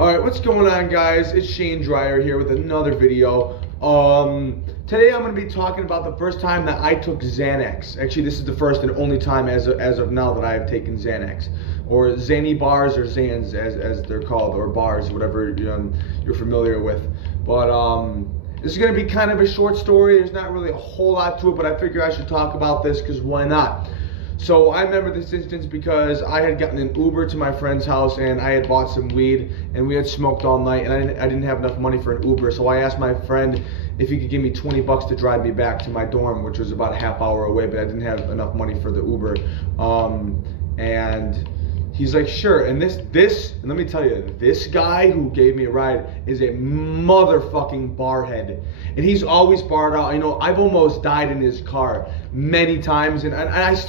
Alright, what's going on, guys? It's Shane Dryer here with another video. Today I'm going to be talking about the first time that I took Xanax. Actually, this is the first and only time as of now that I have taken Xanax. Or Xanny bars, or Xans as they're called, or bars, whatever you're familiar with. But this is going to be kind of a short story. There's not really a whole lot to it, but I figure I should talk about this because why not? So I remember this instance because I had gotten an Uber to my friend's house and I had bought some weed and we had smoked all night and I didn't have enough money for an Uber. So I asked my friend if he could give me 20 bucks to drive me back to my dorm, which was about a half hour away, but I didn't have enough money for the Uber. And he's like, sure. And and let me tell you, this guy who gave me a ride is a motherfucking barhead. And he's always barred out. You know, I've almost died in his car many times. And this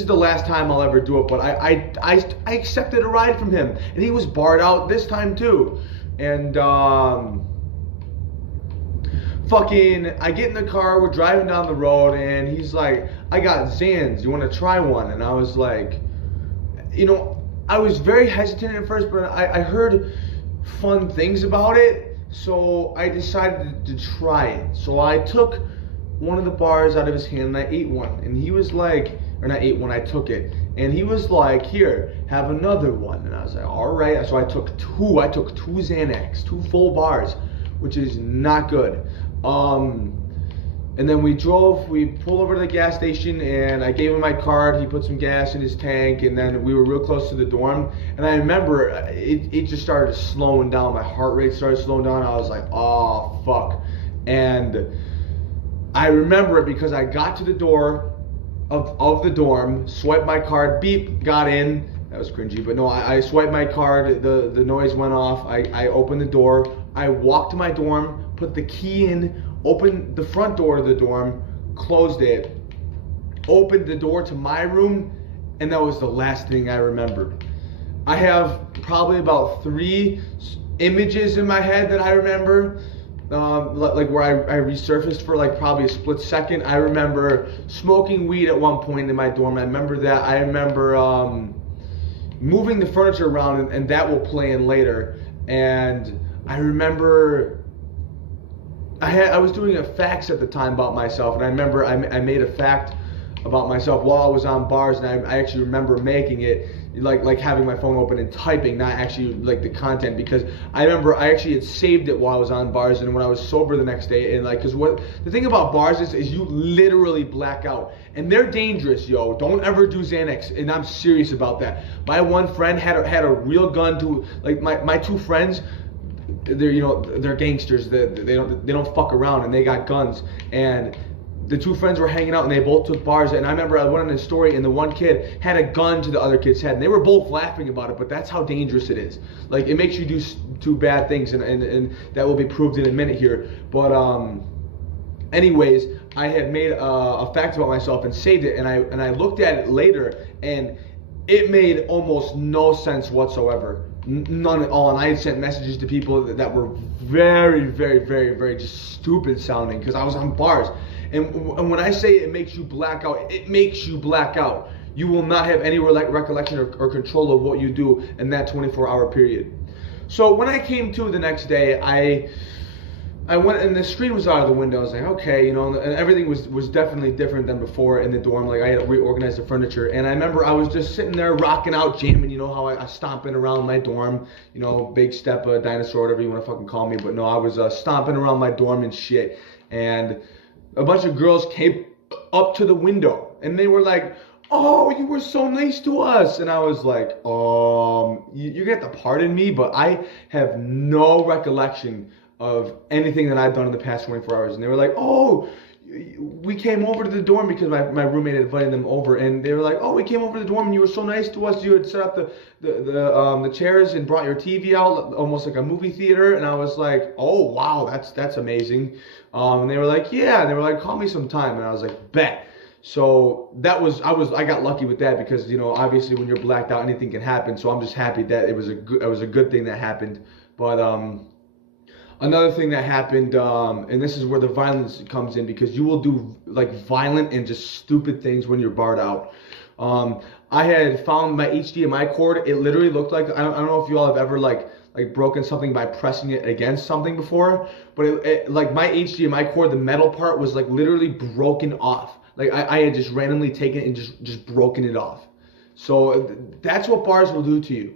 is the last time I'll ever do it, but I accepted a ride from him. And he was barred out this time too. And, I get in the car, we're driving down the road, and he's like, I got Xans, you want to try one? And I was like, you know, I was very hesitant at first, but I heard fun things about it, so I decided to try it. So I took one of the bars out of his hand and I ate one, and he was like, or not ate one, I took it, and he was like, here, have another one. And I was like, all right. So I took two Xanax, 2 full bars, which is not good. And then we pulled over to the gas station and I gave him my card, he put some gas in his tank, and then we were real close to the dorm. And I remember it just started slowing down, my heart rate started slowing down. I was like, oh fuck. And I remember it because I got to the door of the dorm, swiped my card, beep, got in. That was cringy, but no, I swiped my card, the noise went off, I opened the door, I walked to my dorm, put the key in, opened the front door to the dorm, closed it, opened the door to my room, and that was the last thing I remembered. I have probably about 3 images in my head that I remember, like where I resurfaced for like probably a split second. I remember smoking weed at one point in my dorm. I remember that. I remember moving the furniture around, and that will play in later. And I remember I was doing a facts at the time about myself, and I remember I made a fact about myself while I was on bars, and I actually remember making it, like having my phone open and typing, not actually like the content, because I remember I actually had saved it while I was on bars, and when I was sober the next day, and like, because what the thing about bars is you literally black out, and they're dangerous, yo. Don't ever do Xanax, and I'm serious about that. My one friend had a real gun to, like, my 2 friends, they're gangsters. They don't fuck around, and they got guns. And the 2 friends were hanging out, and they both took bars. And I remember I went on a story, and the one kid had a gun to the other kid's head, and they were both laughing about it. But that's how dangerous it is. Like, it makes you do bad things, and that will be proved in a minute here. But anyways, I had made a fact about myself and saved it, and I looked at it later, and it made almost no sense whatsoever. None at all. And I had sent messages to people that were very, very, very, very just stupid sounding, because I was on bars. And when I say it makes you black out, it makes you black out. You will not have any recollection or control of what you do in that 24-hour period. So when I came to the next day, I went, and the screen was out of the window. I was like, okay, and everything was definitely different than before in the dorm. Like, I had reorganized the furniture, and I remember I was just sitting there rocking out, jamming. You know how I stomping around my dorm, big step, dinosaur, whatever you want to fucking call me. But no, I was stomping around my dorm and shit. And a bunch of girls came up to the window, and they were like, oh, you were so nice to us. And I was like, you get to pardon me, but I have no recollection of anything that I've done in the past 24 hours. And they were like, oh, we came over to the dorm because my roommate had invited them over, and they were like, oh, we came over to the dorm and you were so nice to us. You had set up the chairs and brought your TV out, almost like a movie theater. And I was like, oh wow, that's amazing. And they were like, yeah. And they were like, call me sometime. And I was like, bet. So I got lucky with that, because obviously when you're blacked out, anything can happen. So I'm just happy that it was a good thing that happened. But another thing that happened, and this is where the violence comes in, because you will do like violent and just stupid things when you're barred out. I had found my HDMI cord. It literally looked like, I don't know if you all have ever like broken something by pressing it against something before, but like my HDMI cord, the metal part was like literally broken off. Like I had just randomly taken it and just broken it off. So that's what bars will do to you.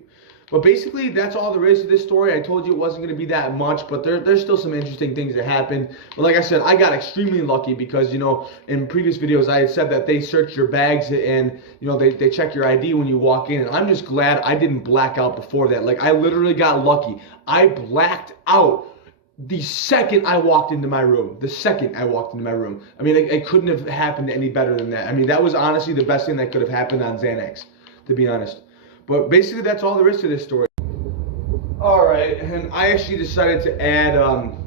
But basically, that's all there is to this story. I told you it wasn't going to be that much, but there's still some interesting things that happened. But like I said, I got extremely lucky because, you know, in previous videos, I had said that they search your bags and, you know, they check your ID when you walk in. And I'm just glad I didn't black out before that. Like, I literally got lucky. I blacked out the second I walked into my room. The second I walked into my room. I mean, it couldn't have happened any better than that. I mean, that was honestly the best thing that could have happened on Xanax, to be honest. But basically, that's all there is to this story. Alright, and I actually decided to add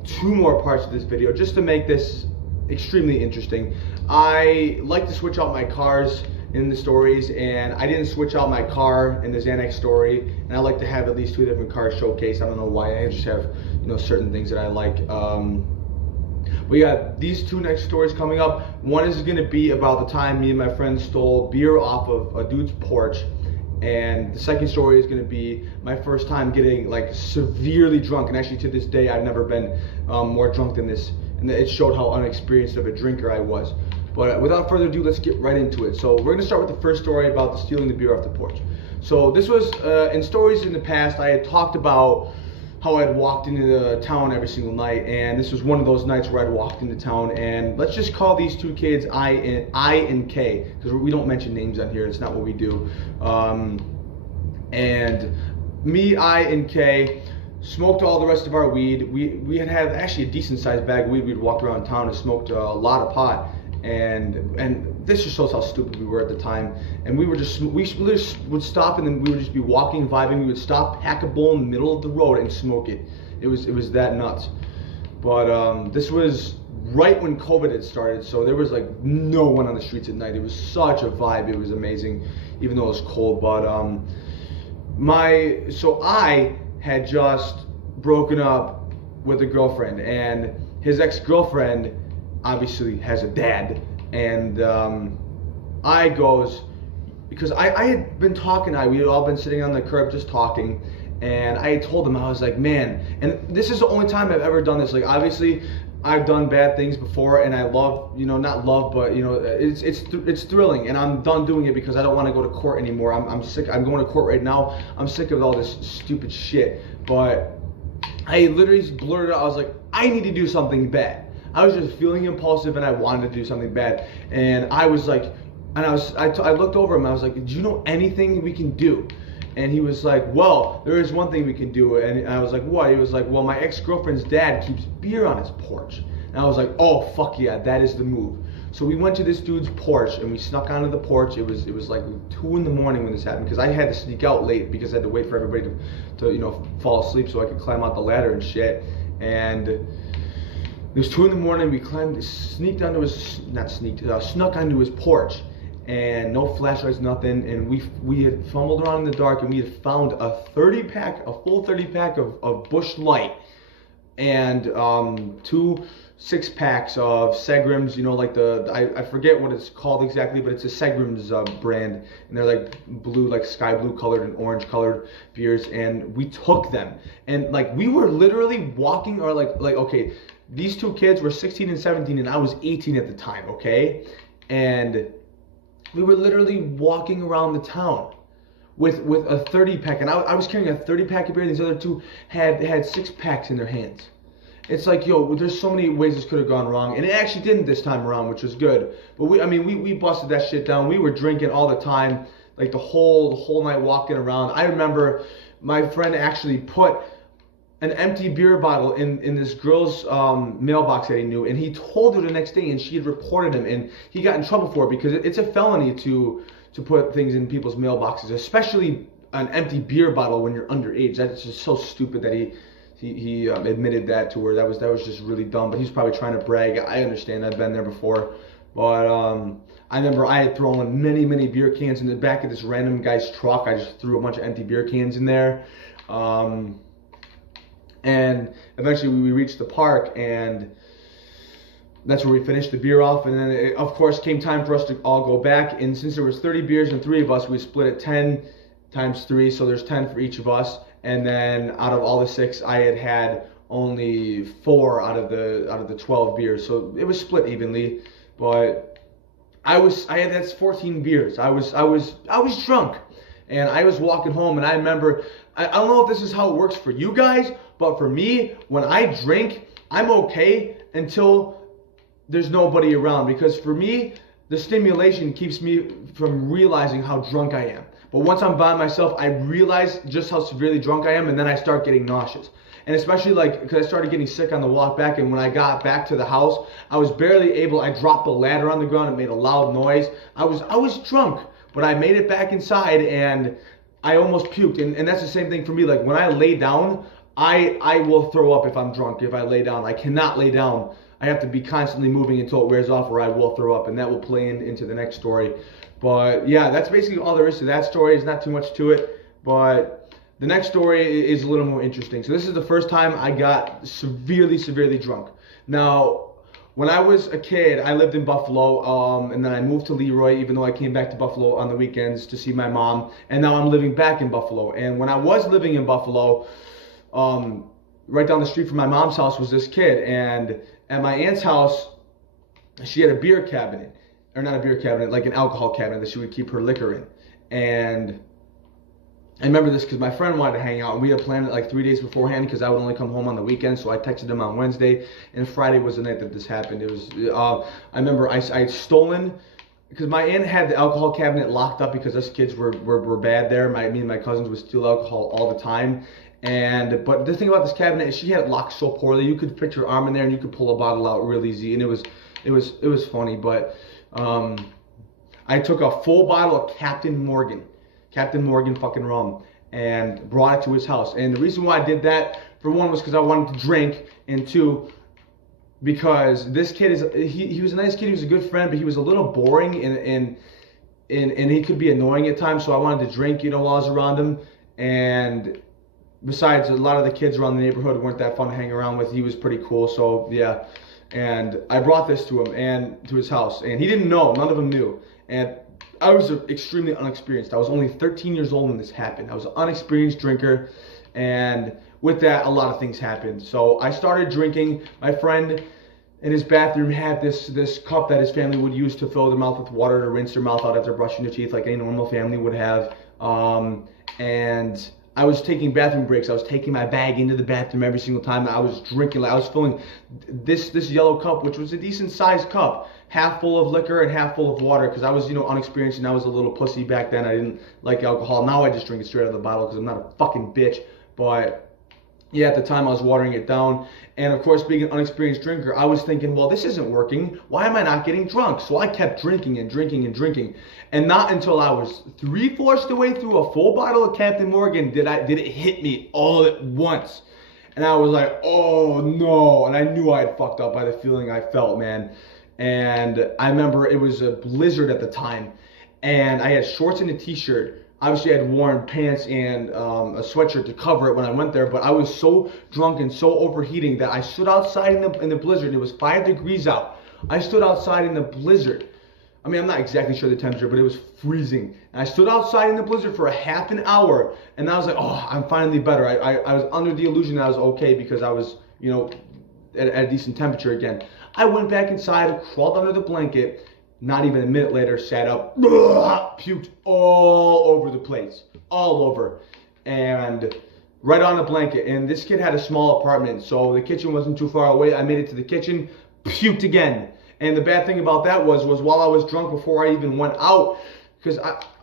2 more parts of this video just to make this extremely interesting. I like to switch out my cars in the stories, and I didn't switch out my car in the Xanax story, and I like to have at least 2 different cars showcased. I don't know why, I just have, you know, certain things that I like. We got these 2 next stories coming up. One is going to be about the time me and my friend stole beer off of a dude's porch. And the second story is going to be my first time getting like severely drunk, and actually to this day I've never been more drunk than this, and it showed how unexperienced of a drinker I was. But without further ado, let's get right into it. So we're going to start with the first story about stealing the beer off the porch. So this was in stories in the past. I had talked about how I'd walked into the town every single night, and this was one of those nights where I'd walked into town, and let's just call these 2 kids I and K, because we don't mention names on here. It's not what we do. And me, I, and K smoked all the rest of our weed. We had actually a decent sized bag of weed. We'd walked around town and smoked a lot of pot, and this just shows how stupid we were at the time. And we would stop, and then we would just be walking, vibing. We would stop, pack a bowl in the middle of the road, and smoke it. It was that nuts. But this was right when COVID had started, so there was like no one on the streets at night. It was such a vibe. It was amazing, even though it was cold. But so I had just broken up with a girlfriend, and his ex-girlfriend obviously has a dad, and I goes, because I had been talking, we had all been sitting on the curb just talking, and I had told him, I was like, man, and this is the only time I've ever done this. Like, obviously I've done bad things before, and I love, you know, not love, but, you know, it's thrilling, and I'm done doing it because I don't want to go to court anymore. I'm sick. I'm going to court right now. I'm sick of all this stupid shit. But I literally blurted out, I was like, I need to do something bad. I was just feeling impulsive, and I wanted to do something bad. And I was like, and I looked over him, and I was like, do you know anything we can do? And he was like, well, there is one thing we can do. And I was like, what? He was like, well, my ex-girlfriend's dad keeps beer on his porch. And I was like, oh, fuck yeah, that is the move. So we went to this dude's porch, and we snuck onto the porch. It was like 2 in the morning when this happened, because I had to sneak out late because I had to wait for everybody to you know, fall asleep so I could climb out the ladder and shit. And it was 2 in the morning. We snuck onto his porch. And no flashlights, nothing, and we had fumbled around in the dark, and we had found a full 30 pack of Busch Light, and 2 6-packs of Segrams, you know, like I forget what it's called exactly, but it's a Segrams brand, and they're like blue, like sky blue colored and orange colored beers, and we took them, and like we were literally walking, or like okay, these 2 kids were 16 and 17, and I was 18 at the time, okay, and we were literally walking around the town with a 30-pack, and I was carrying a 30-pack of beer, and these other 2 had 6-packs in their hands. It's like, yo, there's so many ways this could have gone wrong, and it actually didn't this time around, which was good. But we busted that shit down. We were drinking all the time, like the whole night walking around. I remember my friend actually put an empty beer bottle in this girl's mailbox that he knew, and he told her the next day, and she had reported him, and he got in trouble for it because it's a felony to put things in people's mailboxes, especially an empty beer bottle when you're underage. That's just so stupid that he admitted that to her. That was just really dumb, but he's probably trying to brag. I understand. I've been there before, but I remember I had thrown many beer cans in the back of this random guy's truck. I just threw a bunch of empty beer cans in there. And eventually we reached the park, and that's where we finished the beer off, and then it, of course, came time for us to all go back. And since there was 30 beers and 3 of us, we split it 10 times 3, so there's 10 for each of us. And then out of all the 6, I had only 4 out of the 12 beers, so it was split evenly. But that's 14 beers. I was drunk, and I was walking home, and I remember, I don't know if this is how it works for you guys, but for me, when I drink, I'm okay until there's nobody around, because for me, the stimulation keeps me from realizing how drunk I am. But once I'm by myself, I realize just how severely drunk I am, and then I start getting nauseous. And especially because I started getting sick on the walk back, and when I got back to the house, I was barely able, I dropped the ladder on the ground, it made a loud noise. I was drunk, but I made it back inside, and I almost puked. And that's the same thing for me. Like when I lay down, I will throw up if I'm drunk. If I lay down, I cannot lay down. I have to be constantly moving until it wears off, or I will throw up, and that will play into the next story. But yeah, that's basically all there is to that story. There's not too much to it, but the next story is a little more interesting. So this is the first time I got severely drunk. Now, when I was a kid, I lived in Buffalo, and then I moved to Leroy, even though I came back to Buffalo on the weekends to see my mom, and now I'm living back in Buffalo. And when I was living in Buffalo, right down the street from my mom's house was this kid, and at my aunt's house, she had a beer cabinet, or not a beer cabinet, like an alcohol cabinet that she would keep her liquor in. And I remember this because my friend wanted to hang out, and we had planned it like 3 days beforehand because I would only come home on the weekend. So I texted him on Wednesday, and Friday was the night that this happened. It was, I remember I had stolen, because my aunt had the alcohol cabinet locked up because us kids were bad there. Me and my cousins would steal alcohol all the time. But the thing about this cabinet is she had it locked so poorly. You could fit your arm in there and you could pull a bottle out real easy, and it was funny. But I took a full bottle of Captain Morgan fucking rum, and brought it to his house. And the reason why I did that, for one, was because I wanted to drink, and two, because this kid he was a nice kid. He was a good friend, but he was a little boring, and he could be annoying at times. So I wanted to drink, while I was around him. And besides, a lot of the kids around the neighborhood weren't that fun to hang around with. He was pretty cool, so yeah. And I brought this to him and to his house, and he didn't know. None of them knew. And I was extremely unexperienced. I was only 13 years old when this happened. I was an unexperienced drinker, and with that, a lot of things happened. So I started drinking. My friend in his bathroom had this cup that his family would use to fill their mouth with water to rinse their mouth out after brushing their teeth, like any normal family would have. And I was taking bathroom breaks. I was taking my bag into the bathroom every single time. I was drinking. Like I was filling this yellow cup, which was a decent sized cup, half full of liquor and half full of water, because I was, unexperienced, and I was a little pussy back then. I didn't like alcohol. Now I just drink it straight out of the bottle because I'm not a fucking bitch. But yeah, at the time I was watering it down. And of course, being an unexperienced drinker, I was thinking, well, this isn't working. Why am I not getting drunk? So I kept drinking and drinking and drinking. And not until I was 3/4 the way through a full bottle of Captain Morgan did it hit me all at once. And I was like, oh no. And I knew I had fucked up by the feeling I felt, man. And I remember it was a blizzard at the time, and I had shorts and a t-shirt. Obviously, I had worn pants and a sweatshirt to cover it when I went there, but I was so drunk and so overheating that I stood outside in the blizzard. It was 5 degrees out. I stood outside in the blizzard. I mean, I'm not exactly sure the temperature, but it was freezing. And I stood outside in the blizzard for a half an hour, and I was like, oh, I'm finally better. I was under the illusion that I was okay because I was, at a decent temperature again. I went back inside, crawled under the blanket. Not even a minute later, sat up, puked all over the place, all over, and right on the blanket. And this kid had a small apartment, so the kitchen wasn't too far away. I made it to the kitchen, puked again. And the bad thing about that was while I was drunk, before I even went out,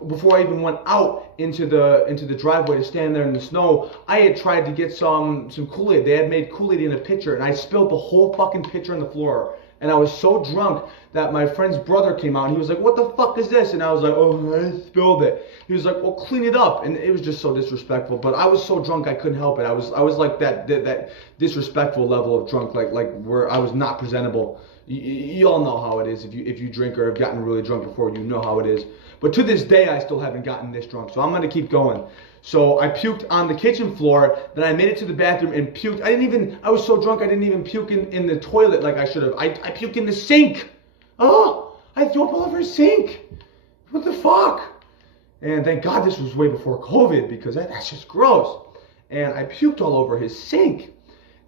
before I even went out into the driveway to stand there in the snow, I had tried to get some Kool-Aid. They had made Kool-Aid in a pitcher, and I spilled the whole fucking pitcher on the floor. And I was so drunk that my friend's brother came out, and he was like, what the fuck is this? And I was like, oh, I spilled it. He was like, well, clean it up. And it was just so disrespectful. But I was so drunk I couldn't help it. I was like that disrespectful level of drunk, like where I was not presentable. You all know how it is if you drink or have gotten really drunk before. You know how it is. But to this day, I still haven't gotten this drunk. So I'm going to keep going. So I puked on the kitchen floor, then I made it to the bathroom and puked. I was so drunk I didn't even puke in the toilet like I should have. I puked in the sink. Oh, I threw up all over the sink. What the fuck? And thank God this was way before COVID, because that's just gross. And I puked all over his sink.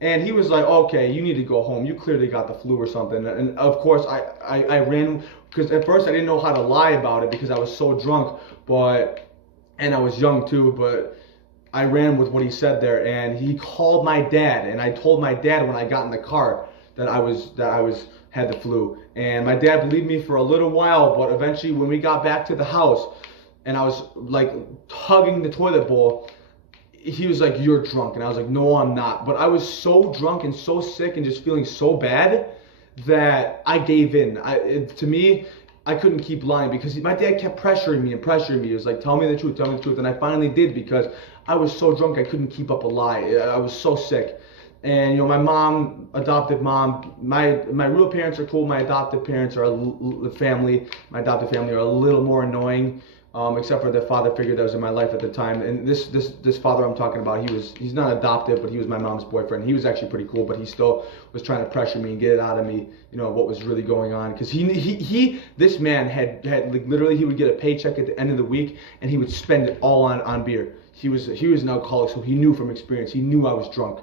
And he was like, okay, you need to go home. You clearly got the flu or something. And of course, I ran, because at first I didn't know how to lie about it because I was so drunk, and I was young too, but I ran with what he said there. And he called my dad, and I told my dad when I got in the car that I had the flu. And my dad believed me for a little while, but eventually when we got back to the house and I was like hugging the toilet bowl, he was like, you're drunk. And I was like, no, I'm not. But I was so drunk and so sick and just feeling so bad that I gave in. To me, I couldn't keep lying because my dad kept pressuring me. He was like, tell me the truth. And I finally did, because I was so drunk I couldn't keep up a lie. I was so sick. And, my mom, adopted mom, my real parents are cool. My adoptive parents are my adoptive family are a little more annoying, except for the father figure that was in my life at the time. And this father I'm talking about, he's not adoptive, but he was my mom's boyfriend. He was actually pretty cool, but he still was trying to pressure me and get it out of me, what was really going on. Because this man had like, literally, he would get a paycheck at the end of the week and he would spend it all on beer. He was an alcoholic, so he knew from experience. He knew I was drunk.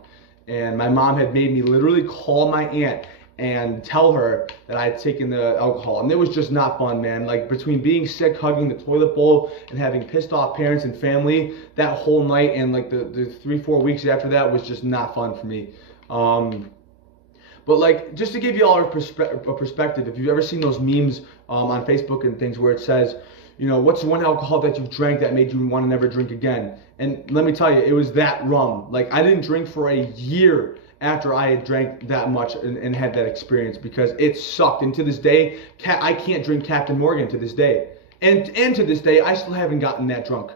And my mom had made me literally call my aunt and tell her that I had taken the alcohol. And it was just not fun, man. Like, between being sick, hugging the toilet bowl, and having pissed off parents and family, that whole night and like the 3-4 weeks after that was just not fun for me. But like, just to give you all a perspective, if you've ever seen those memes on Facebook and things where it says, what's the one alcohol that you've drank that made you want to never drink again? And let me tell you, it was that rum. Like, I didn't drink for a year after I had drank that much and had that experience, because it sucked. And to this day, I can't drink Captain Morgan to this day. And to this day, I still haven't gotten that drunk.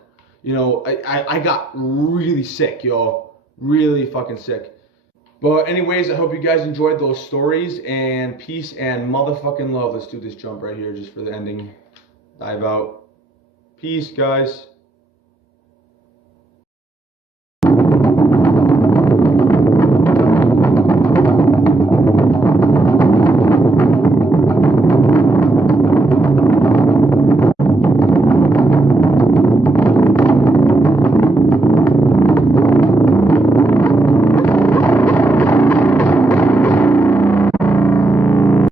I got really sick, really fucking sick. But anyways, I hope you guys enjoyed those stories, and peace and motherfucking love. Let's do this jump right here just for the ending. Dive out. Peace, guys.